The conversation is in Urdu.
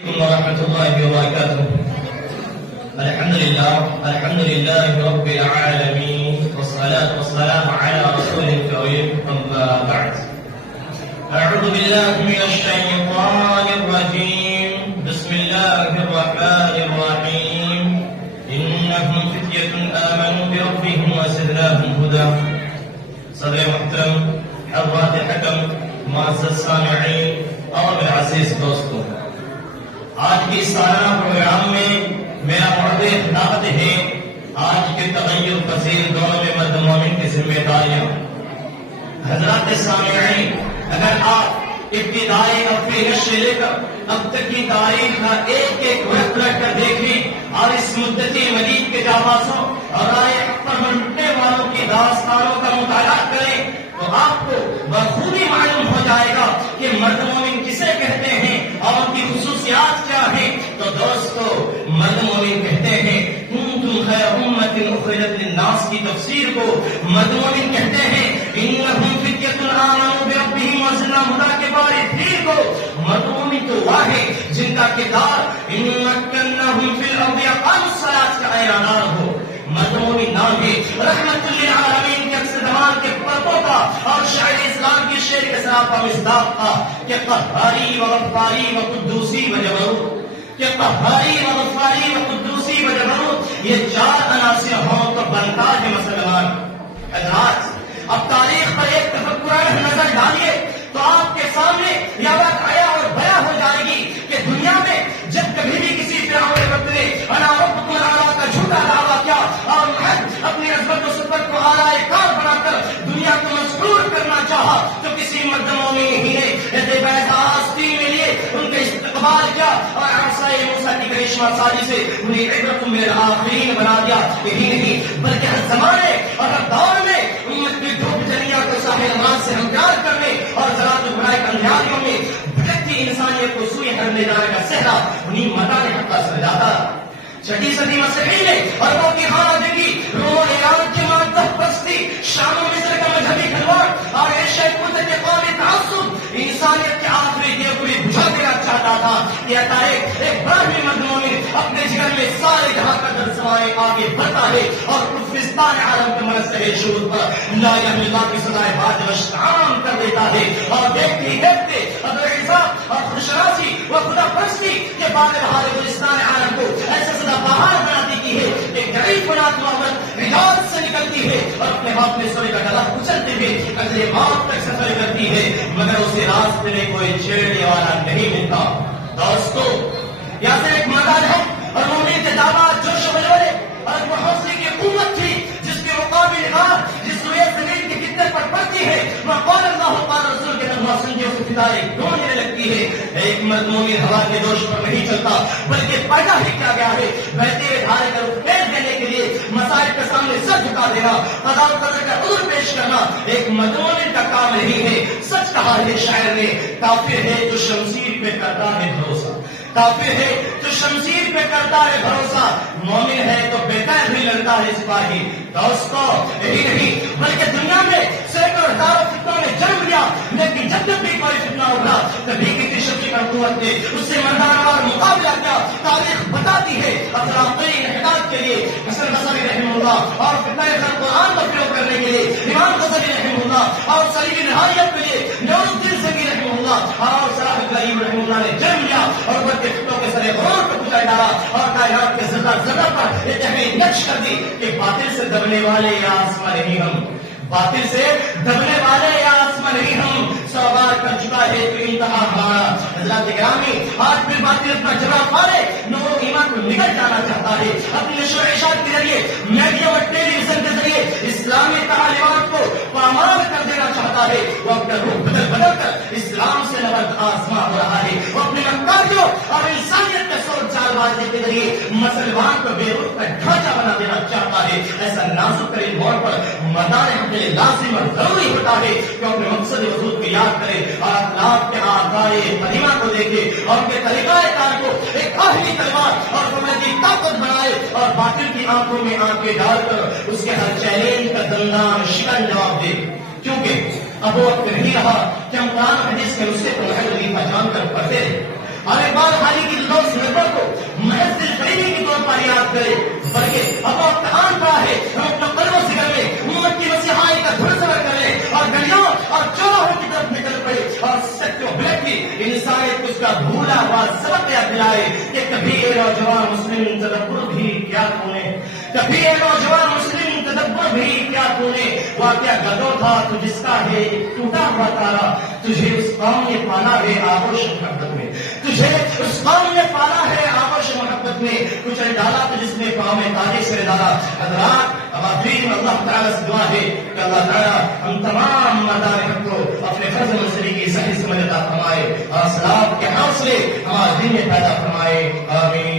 ورحمة الله وبركاته. الحمد لله رب العالمين، والصلاة والسلام على رسول الكريم، أما بعد. أعوذ بالله من الشيطان الرجيم، بسم الله الرحمن الرحيم. إنهم فتية آمنوا بربهم وزدناهم هدى. صدر محترم، حضرات الحكم، معزز سامعین اور میرے عزیز دوستوں، آج کی سالانہ پروگرام میں میرا مرد خطابت ہے آج کے تغیر پذیر دور میں مرد مومن کی ذمہ داریاں. حضرات سامعین، اگر آپ ابتدائی اپنی نشر لے کر اب تک کی تاریخ کا ایک ایک وقت رکھ کر دیکھیں اور اس مدتی مجید کے جانبازوں اور رائے پر منٹنے والوں کی داستانوں کا مطالعہ کریں تو آپ کو بخوبی معلوم ہو جائے گا کہ مرد مومن کسے کہتے ہیں اور ان کی خصوصیات کیا ہیں. تو دوستو، مرد مومن کہتے ہیں کنتم خیر امۃ اخرجت للناس کی تفسیر کو مرد مومن کہتے ہیں انہم فتیۃ آمنوا بربہم وزدناہم ہدی کے بارے پھر کو مرد مومن تو وہ ہے جن کا کردار ان مکنہم فی الارض اقاموا الصلاۃ کا اعلان ہو. مرد مومن نام ہے رحمت للعالمین کے اکثر زمان کے پرتوں کا اور شاعر اسلام کی شعر کے سراپا مصداق کا کہ قہاری و غفاری و قدوسی و جبروت، کہ قہاری و غفاری و قدوسی و جبروت یہ چار عناصر ہوں تو بنتا ہے مسلمان. حضرات، اب تاریخ پر ایک تفکرانہ نظر ڈالیے تو آپ کے سامنے یہ بات آیا اور بیان ہو جائے گی کہ دنیا میں جب کبھی بھی کسی فرعون وقت نے انا ربکم الاعلی کا جھوٹا دعویٰ کیا اور اپنی عظمت و صفت کو اعلی کار بنا کر دنیا کو مسرور کرنا چاہا تو کسی مرد مومن ہی نے بیضا آستین میں لیے ان کا استقبال کیا اور عصائے موسیٰ کی کرشمہ سازی سے انہیں عبرت من الآخرین بنا دیا. یہی نہیں بلکہ ہر زمانے اور ہر دور میں امت کی دھوپ جنیا کو ساحل راز سے ہمکار کرنے اور ذرات و برائی اندھیاریوں میں بھٹکتی انسانیت کو سوئے ہر لے جانے کا صحرا انہیں مدار حقہ سمجھاتا. چھٹی صدی مسیحی نے عربوں کی خواجگی، روم و ایران کی مادہ پرستی، شام و مصر کا مذہبی کھلواڑ اور ایشیا قدرت کے قومی تعصب انسانیت کے آخری دیے کو بھی بجھا دینا چاہتا تھا. یہ تاریخ ایک براہمی مرد مومن اپنے جگر میں سارے جہاں کا درد سوائے آگے بڑھتا ہے اور کفرستان عالم کے منصب شعور پر لا الہ الا اللہ کی سزائے باد عام کر دیتا ہے. اور دیکھتے ہی دیکھتے اور خوشراسی و خدا پرستی کے بعد بہار گلستان عالم کو ایسا سدا بہار بنا دیتی ہے کہ غریب بنات محمد رجال سے نکلتی ہے اور اپنے باپ میں سوئے کا گلا کچلتے ہوئے اگلے موت تک سفر کرتی ہے مگر اسے راستے میں کوئی چھیڑنے والا نہیں ملتا. دوستو، یہاں سے ایک مدار ہے اور مومن کے دعوات جوش و بجولے اور وہ حوصلے کی قوت تھی جس کے مقابل جس سوئے زمین کی فطر پر پڑتی ہے وہ قول اللہ قال رسول کے نغمہ سنجھے اس فدائے ڈھونڈنے لگتی ہے. ایک مرد مومن ہوا کے دوش پر نہیں چلتا بلکہ پیدا ہی کیا گیا ہے بہتے ہوئے دھارے کر پھیر دینے کے لیے مسائل کے سامنے سر جھکا دینا، قضا و قدر کا عذر پیش کرنا ایک مرد مومن کا کام نہیں ہے. سچ کہا ہے شاعر نے، کافر ہے جو شمشیر پہ کرتا ہے بھروسہ، کافر ہے تو شمشیر پہ کرتا ہے بھروسہ، مومن ہے تو بےقید بھی لڑتا ہے سپاہی. دوستو، یہی نہیں بلکہ دنیا میں سینکڑوں ہزاروں فتنوں نے جنم لیا لیکن جب جب بھی کوئی فتنہ اٹھا کبھی کسی شخص کی قوت نے اس سے مردانہ وار مقابلہ کیا. تاریخ بتاتی ہے اخلاقی انحطاط کے لیے حسن بصری رحمہ اللہ اور فتنہ قرآن کا پریوگ کرنے کے لیے امام غزالی رحمہ اللہ اور صلیبی نہایت کے لیے نور الدین سنگی رحمہ اللہ اور صلاح الکریم رحمہ اللہ نے جنم لیا اور بڑے فتنوں کے سرے غرور پر کچل ڈالا اور کائنات کے ذرہ ذرہ پر یہ تحریر نقش کر دی کہ باطل سے دبنے والے یا آسمان نہیں ہم، باطل سے دبنے والے یا آسمان نہیں ہم. سو بار کر چکا ہے تو انتہا ہمارا. حضرات گرامی، آج پھر باطل اپنا جواب پارے نور و ایمان کو نکل جانا چاہتا ہے. اپنی نشر و اشاعت کے ذریعے میڈیا اور ٹیلی ویژن کے ذریعے اسلامی تعلیمات کو پامال کر دینا چاہتا ہے. وہ اپنا روح بدل بدل کر اسلام سے نبرد آزما ہو رہا ہے. وہ اپنے مکاریوں اور انسانیت کے سوچ چال بازی کے ذریعے مسلمان کو بے روح کا ڈھانچہ بنا دینا چاہتا ہے. ایسا نازک ترین موڑ پر مدار لازم اور ضروری ہوتا ہے کہ اپنے مقصد وجود کو یاد کرے اور اخلاق کے آدھائے قدیمہ کو دیکھے اور ان کے طریقہ کار کو ایک آخری تلوار اور سمجھتی طاقت بنائے اور باطل کی آنکھوں میں آنکھیں ڈال کر اس کے ہر چیلنج کا دندان شکن جواب دے. کیونکہ اب وہ وقت نہیں رہا کہ ہم قرآن حدیث کے نسخے کو محل وظیفہ جان کر پڑھتے رہے اور ایک بار حالی کی انسان اس کا بھولا ہوا سبق یاد دلائے کہ کبھی اے نوجوان مسلم تدبر بھی کیا تو نے، کبھی اے نوجوان مسلم تدبر بھی کیا تو نے، واقعہ گدو تھا تو جس کا ہے ٹوٹا ہوا تارا، تجھے اس قوم نے پالا ہے آغوش محبت میں، تجھے اس قوم نے پالا ہے آغوش محبت میں، کچھ ڈالا تو جس نے قوم تاریخ سے ڈالا۔ حضرات خواتین، اللہ تعالیٰ سے دعا ہے کہ اللہ تعالیٰ ہم تمام مدارک کو اپنے فضل منصری کی صحیح سمجھ عطا فرمائے اور اسلام کے حوصلے ہمارے دل میں پیدا فرمائے، آمین۔